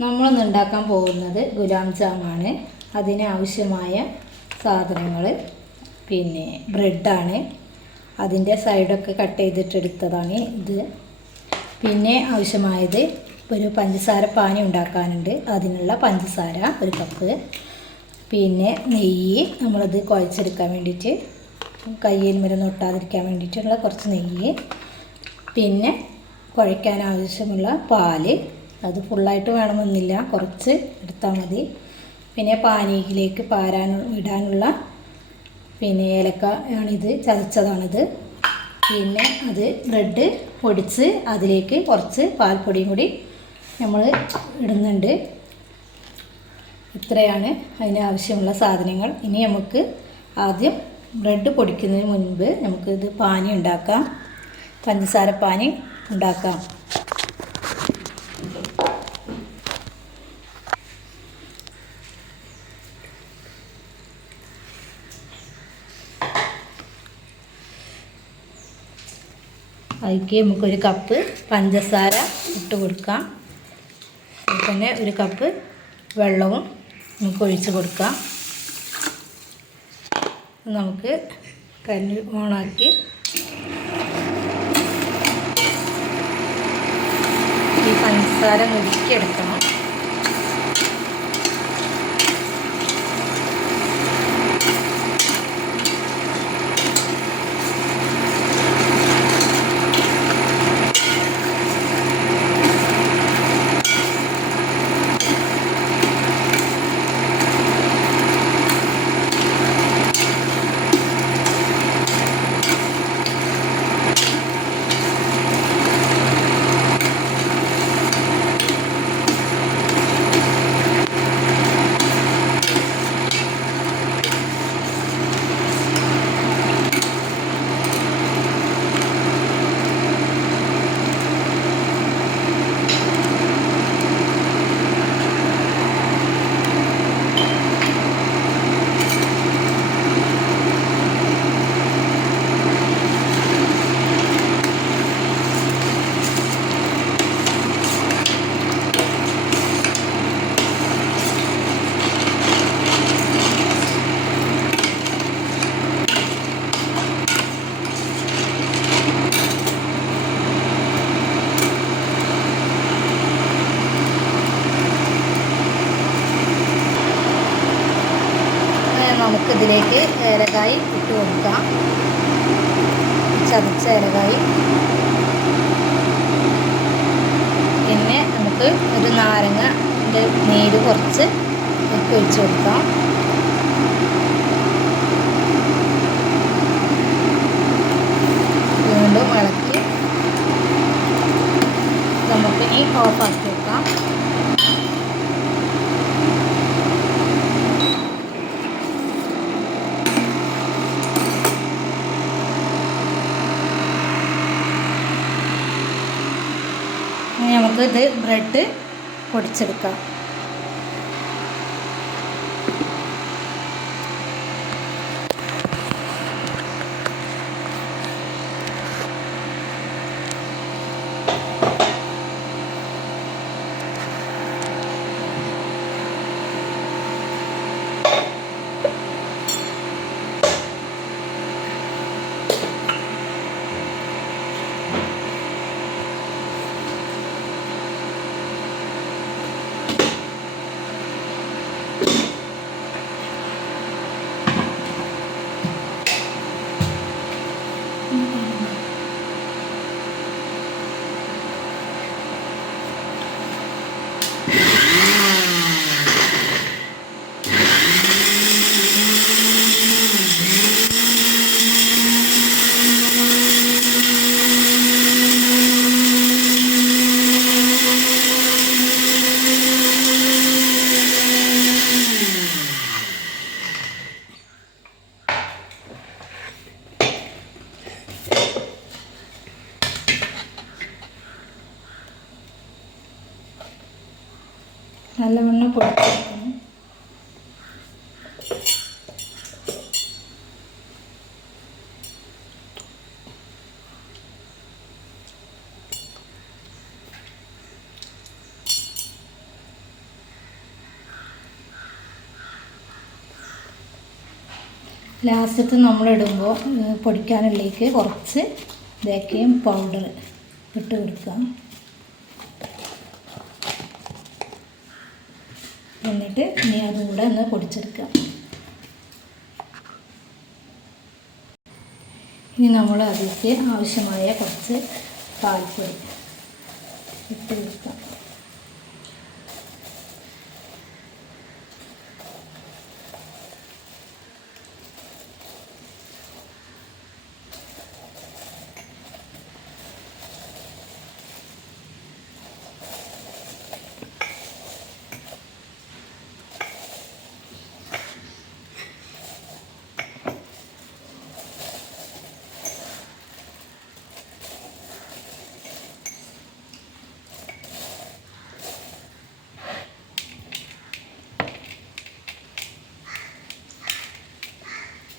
നമ്മളിന്ന് ഉണ്ടാക്കാൻ പോകുന്നത് ഗുലാം ജാമാണ്. അതിന് ആവശ്യമായ സാധനങ്ങൾ പിന്നെ ബ്രെഡാണ്. അതിന്റെ സൈഡൊക്കെ കട്ട് ചെയ്തിട്ടെടുത്തതാണ് ഇത്. പിന്നെ ആവശ്യമായത് ഒരു പഞ്ചസാര പാനി ഉണ്ടാക്കാനുണ്ട്. അതിനുള്ള പഞ്ചസാര ഒരു കപ്പ്. പിന്നെ നെയ്യ് നമ്മളത് കുഴച്ചെടുക്കാൻ വേണ്ടിയിട്ട് കയ്യിൽ മരുന്ന് ഒട്ടാതിരിക്കാൻ വേണ്ടിയിട്ടുള്ള കുറച്ച് നെയ്യ്. പിന്നെ കുഴയ്ക്കാൻ ആവശ്യമുള്ള പാൽ. അത് ഫുള്ളായിട്ട് വേണമെന്നില്ല. കുറച്ച് എടുത്താൽ മതി. പിന്നെ പാനീയിലേക്ക് പാരാൻ ഇടാനുള്ള പിന്നെ ഏലക്ക ആണിത് ചതച്ചതാണിത്. പിന്നെ അത് ബ്രെഡ് പൊടിച്ച് അതിലേക്ക് കുറച്ച് പാൽപ്പൊടിയും കൂടി നമ്മൾ ഇടുന്നുണ്ട്. ഇത്രയാണ് അതിന് ആവശ്യമുള്ള സാധനങ്ങൾ. ഇനി നമുക്ക് ആദ്യം ബ്രെഡ് പൊടിക്കുന്നതിന് മുൻപ് നമുക്കിത് പാനി ഉണ്ടാക്കാം. പഞ്ചസാര പാനി ഉണ്ടാക്കാം. അതിലേക്ക് നമുക്കൊരു കപ്പ് പഞ്ചസാര ഇട്ട് കൊടുക്കാം. പിന്നെ ഒരു കപ്പ് വെള്ളവും നമുക്ക് ഒഴിച്ച് കൊടുക്കാം. നമുക്ക് കല്ല് ഓണാക്കി ഈ പഞ്ചസാര നുറുക്കിയെടുക്കണം നമുക്കിതിലേക്ക് ഏലകായി ഇട്ട് കൊടുക്കാം. ചതച്ച ഏലകായി. പിന്നെ നമുക്ക് ഒരു നാരങ്ങന്റെ നീര് കുറച്ച് ഒക്കെ ഒഴിച്ച് കൊടുക്കാം. വീണ്ടും ഇളക്കി നമുക്കിനി ഓഫാക്കി വെക്കാം ഇനി നമുക്ക് ഇത് ബ്രെഡ് പൊടിച്ചെടുക്കാം Yeah. നല്ലവണ്ണം പൊടിച്ചെടുക്കണം. ലാസ്റ്റത്ത് നമ്മളിടുമ്പോൾ പൊടിക്കാനുള്ളിലേക്ക് കുറച്ച് ബേക്കിംഗ് പൗഡർ ഇട്ട് കൊടുക്കാം എന്നിട്ട് ഇനി അതും കൂടെ ഒന്ന് പൊടിച്ചെടുക്കാം ഇനി നമ്മൾ അതിലേക്ക് ആവശ്യമായ കുറച്ച് പാൽപ്പൊടി ഇട്ട് കൊടുക്കാം.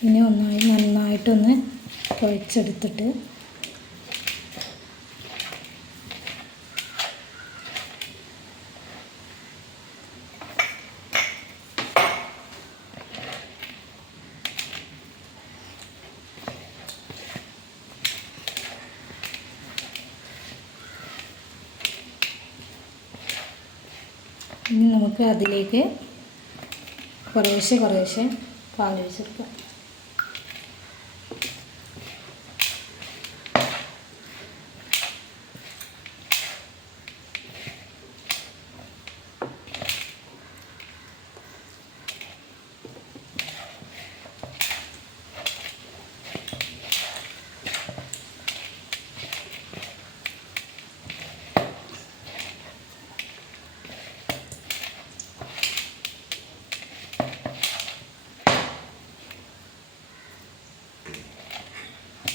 ഇനി ഒന്നായി നന്നായിട്ടൊന്ന് കുഴച്ചെടുത്തിട്ട് ഇനി നമുക്ക് അതിലേക്ക് കുറേശ്ശെ കുറേശ്ശെ പാലൊഴിച്ചെടുക്കാം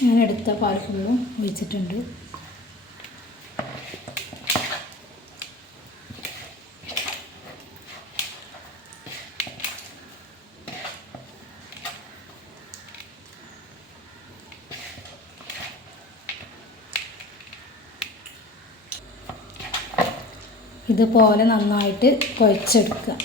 ഞാൻ എടുത്ത പാൽ ഒഴിച്ചിട്ടുണ്ട് ഇതുപോലെ നന്നായിട്ട് കുഴച്ചെടുക്കുക.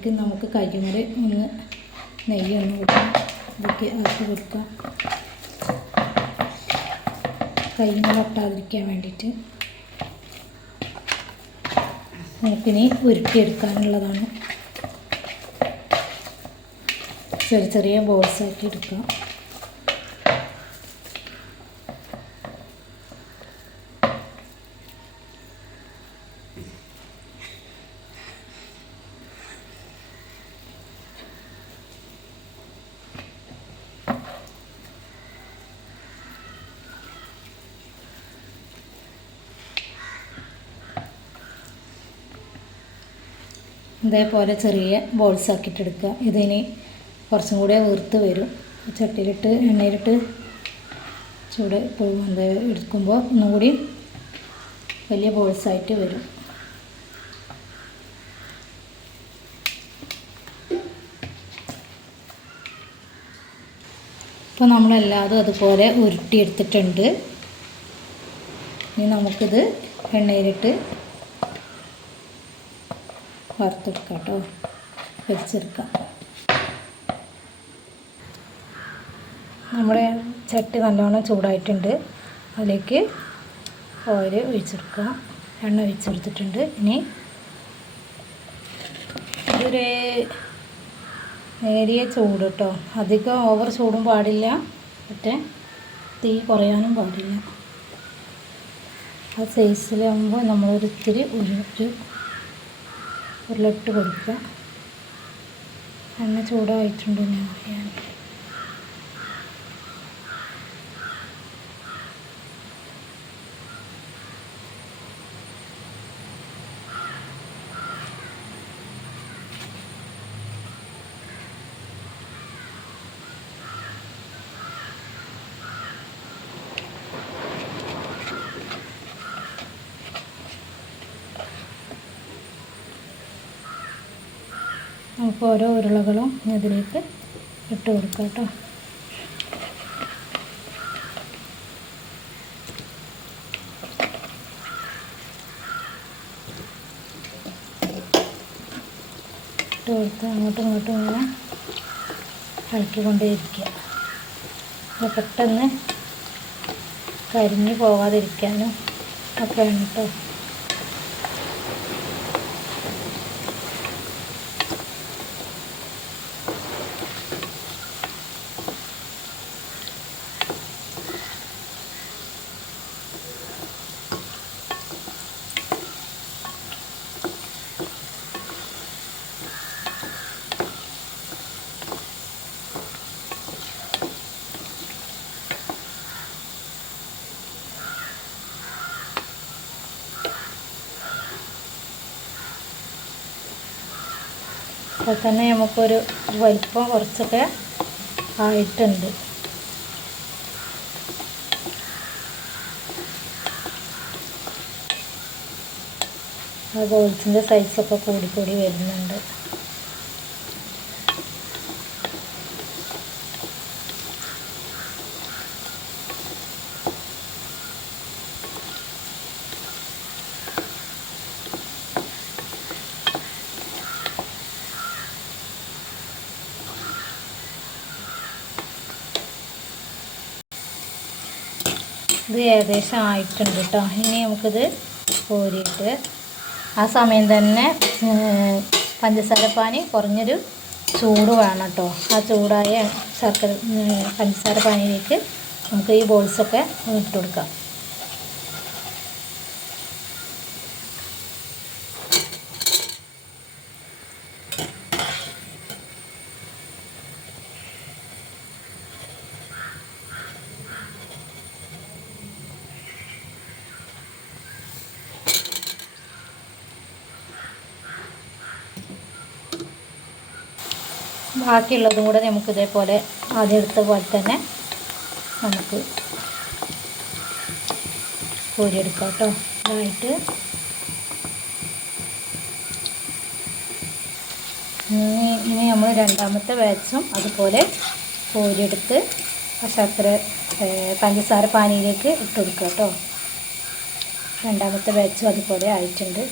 അതിലേക്ക് നമുക്ക് കൈമറി ഒന്ന് നെയ്യ് ഒന്ന് കൊടുക്കാം ഇതൊക്കെ ആക്കി കൊടുക്കാം. കൈമ ഒട്ടാതിരിക്കാൻ വേണ്ടിയിട്ട് നമുക്കിനി ഉരുട്ടിയെടുക്കാനുള്ളതാണ്. ചെറിയ ചെറിയ ബോൾസ് ആക്കി എടുക്കാം. ഇതേപോലെ ചെറിയ ബോൾസ് ആക്കിയിട്ടെടുക്കുക. ഇതിനി കുറച്ചും കൂടെ വീർത്ത് വരും. ചട്ടിയിലിട്ട് എണ്ണയിലിട്ട് ചൂട് എന്താ എടുക്കുമ്പോൾ ഒന്നും കൂടി വലിയ ബോൾസായിട്ട് വരും. ഇപ്പോൾ നമ്മളെല്ലാതും അതുപോലെ ഉരുട്ടിയെടുത്തിട്ടുണ്ട്. ഇനി നമുക്കിത് എണ്ണയിലിട്ട് വറുത്തെടുക്കാം കേട്ടോ വെച്ചെടുക്കാം നമ്മുടെ ചട്ടി നല്ലോണം ചൂടായിട്ടുണ്ട്. അതിലേക്ക് ഓയിൽ ഒഴിച്ചെടുക്കുക. എണ്ണ ഒഴിച്ചെടുത്തിട്ടുണ്ട്. ഇനി ഇതൊരു നേരിയ ചൂട് കേട്ടോ. അധികം ഓവർ ചൂടും പാടില്ല. മറ്റേ തീ കുറയാനും പാടില്ല. ആ സൈസിലാകുമ്പോൾ നമ്മളൊരിത്തിരി ഒരു ഉരുളിട്ട് കൊടുക്കുക. എണ്ണ ചൂടായിട്ടുണ്ട് ഞാൻ നമുക്ക് ഓരോ ഉരുളകളും ഇതിലേക്ക് ഇട്ട് കൊടുക്കാം കേട്ടോ. ഇട്ട് കൊടുത്ത് അങ്ങോട്ടും ഇങ്ങോട്ടും ഇങ്ങനെ ഇളക്കിക്കൊണ്ടേയിരിക്കുക. അപ്പോൾ പെട്ടെന്ന് കരിഞ്ഞു പോകാതിരിക്കാനും ഒക്കെയാണ് കേട്ടോ. അപ്പോൾ തന്നെ നമുക്കൊരു വലിപ്പം കുറച്ചൊക്കെ ആയിട്ടുണ്ട്. ആ ഗോൾസിന്റെ സൈസൊക്കെ കൂടി കൂടി വരുന്നുണ്ട്. ഇത് ഏകദേശം ആയിട്ടുണ്ട് കേട്ടോ ഇനി നമുക്കിത് കോരിയിട്ട് ആ സമയം തന്നെ പഞ്ചസാര പാനി കുറഞ്ഞൊരു ചൂട് വേണം കേട്ടോ ആ ചൂടായ ശർക്കര പഞ്ചസാര പാനിയിലേക്ക് നമുക്ക് ഈ ബോൾസൊക്കെ ഇട്ട് കൊടുക്കാം. ബാക്കിയുള്ളതും കൂടെ നമുക്ക് ഇതേപോലെ ആദ്യം എടുത്ത പോലെ തന്നെ നമുക്ക് കോരിയെടുക്കാം കേട്ടോ. ഇതായിട്ട് ഇനി ഇനി നമ്മൾ രണ്ടാമത്തെ ബാച്ചും അതുപോലെ കോരിയെടുത്ത് ശർക്കര പഞ്ചസാര പാനിയിലേക്ക് ഇട്ട് കൊടുക്കുക കേട്ടോ. രണ്ടാമത്തെ ബാച്ചും അതുപോലെ ആയിട്ടുണ്ട്.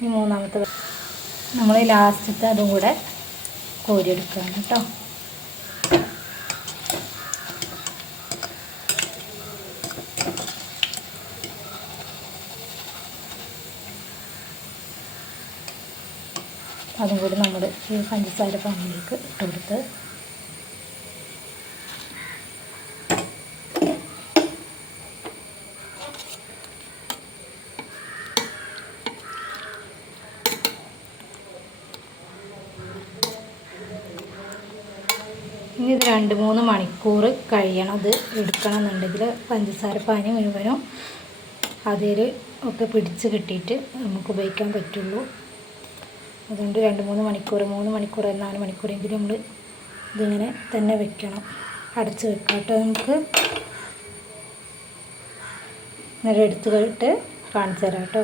ഈ മൂന്നാമത്തെ നമ്മൾ ലാസ്റ്റത്തെ അതും കൂടെ കോരിയെടുക്കുകയാണ് കേട്ടോ. അതും കൂടി നമ്മൾ ഈ പഞ്ചസാര പാനിലേക്ക് ഇട്ട് കൊടുത്ത് ഇനി ഇത് രണ്ട് മൂന്ന് മണിക്കൂർ കഴിയണം. അത് എടുക്കണം എന്നുണ്ടെങ്കിൽ പഞ്ചസാര പാനി മുഴുവനും അതിൽ ഒക്കെ പിടിച്ച് കിട്ടിയിട്ട് നമുക്ക് ഉപയോഗിക്കാൻ പറ്റുള്ളൂ. അതുകൊണ്ട് രണ്ട് മൂന്ന് മണിക്കൂർ മൂന്ന് മണിക്കൂർ നാല് മണിക്കൂറെങ്കിലും നമ്മൾ ഇതിങ്ങനെ തന്നെ വെക്കണം. അടച്ച് വെക്കാം കേട്ടോ നമുക്ക് നേരെ എടുത്ത് കഴിഞ്ഞിട്ട് കാണിച്ചു തരാം കേട്ടോ.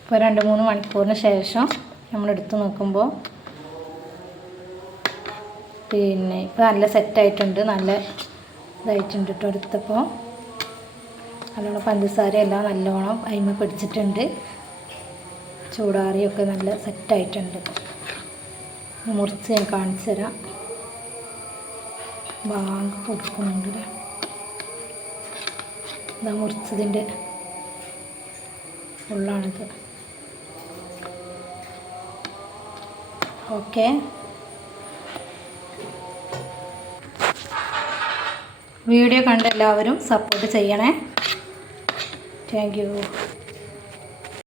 ഇപ്പോൾ രണ്ട് മൂന്ന് മണിക്കൂറിന് ശേഷം നമ്മൾ എടുത്ത് നോക്കുമ്പോൾ പിന്നെ ഇപ്പോൾ നല്ല സെറ്റായിട്ടുണ്ട് നല്ല ഇതായിട്ടുണ്ട് കേട്ടോ എടുത്തപ്പോൾ നല്ലോണം പഞ്ചസാര എല്ലാം നല്ലോണം അയിമ പിടിച്ചിട്ടുണ്ട്. ചൂടാറിയൊക്കെ നല്ല സെറ്റായിട്ടുണ്ട് മുറിച്ച് ഞാൻ കാണിച്ചു തരാം. ബാങ്ക് പൊടിക്കുന്നുണ്ട്. ഇതാ മുറിച്ചതിന്റെ ഉള്ളാണിത്. ഓക്കെ. വീഡിയോ കണ്ട് എല്ലാവരും സപ്പോർട്ട് ചെയ്യണേ. താങ്ക്